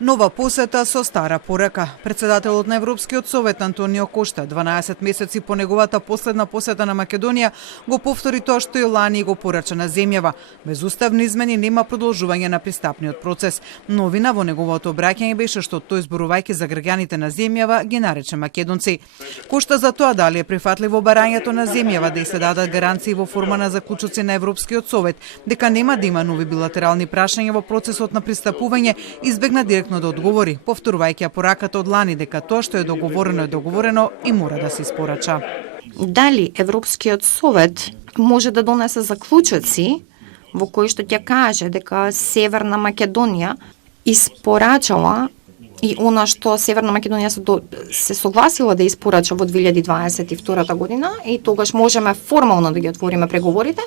Нова посета со стара порака. Председателот на Европскиот совет Антонио Кошта 12 месеци по неговата последна посета на Македонија го повтори тоа што и лани го порача на земјава. Без уставни измени нема продолжување на пристапниот процес. Новина во неговото обраќање беше што тој, зборувајќи за граѓаните на земјава, ги нарече македонци. Кошта за тоа дали е прифатливо барањето на земјава да и се дадат гаранции во форма на заклучоци на Европскиот совет дека нема да има нови билатерални прашања во процесот на пристапување, избегна директно да одговори, повторувајќи пораката од лани дека тоа што е договорено и мора да се испорача. Дали Европскиот совет може да донесе заклучоци во кои што ќе каже дека Северна Македонија испорачала и она што Северна Македонија се согласила да испорача во 2022 година и тогаш можеме формално да ги отвориме преговорите,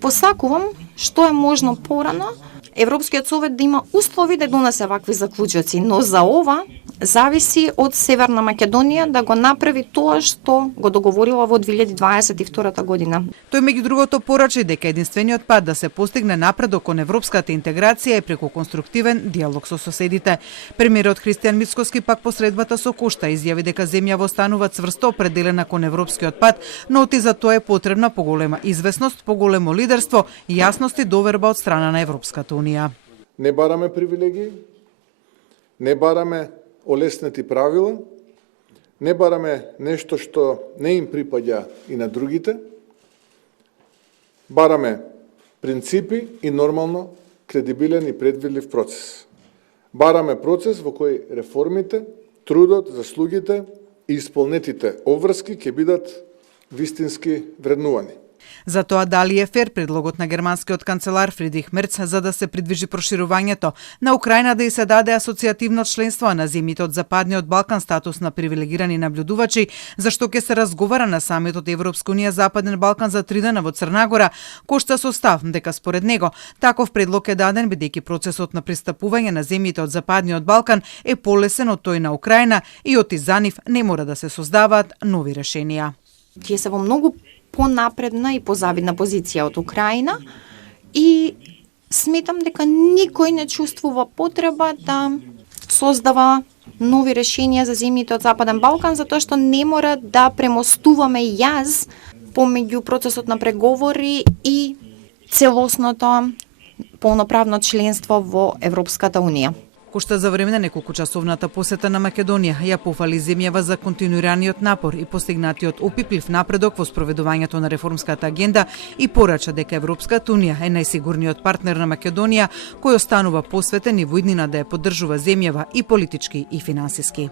посакувам што е можно порано Европскиот совет да има услови да донесе вакви заклучоци, но за ова зависи од Северна Македонија да го направи тоа што го договорила во 2022 година. Тој меѓу другото порача дека единствениот пат да се постигне напредок кон европската интеграција е преку конструктивен диалог со соседите. Премиерот Христијан Мицкоски пак посредбата со Кошта изјави дека земјава останува цврсто определена кон европскиот пат, но оти за тоа е потребна поголема известност, поголемо лидерство, јасност и доверба од страна на Европската унија. Не бараме привилегии, не бараме олеснети правила, не бараме нешто што не им припаѓа и на другите, бараме принципи и нормално кредибилен и предвидлив процес. Бараме процес во кој реформите, трудот, заслугите и исполнетите обврски ќе бидат вистински вреднувани. За тоа дали е фер предлогот на германскиот канцелар Фридрих Мерц за да се придвижи проширувањето на Украина да и се даде асоцијативно членство на земјите од Западниот Балкан статус на привилегирани наблюдувачи, за што ќе се разговара на самитот Европска унија Западен Балкан за 3 дена во Црна Гора, Кошта со став дека според него таков предлог е даден бидејќи процесот на пристапување на земјите од Западниот Балкан е полесен од тој на Украина и оти за нив не мора да се создаваат нови решенија. Тие се во многу понапредна и позавидна позиција од Украина и сметам дека никој не чувствува потреба да создава нови решенија за земјите од Западен Балкан, затоа што не мора да премостуваме јаз помеѓу процесот на преговори и целосното полноправно членство во Европската унија. Кошта за време на неколкучасовната посета на Македонија ја пофали земјава за континуираниот напор и постигнатиот опиплив напредок во спроведувањето на реформската агенда и порача дека Европската унија е најсигурниот партнер на Македонија кој останува посветен и во иднина да ја поддржува земјава и политички и финансиски.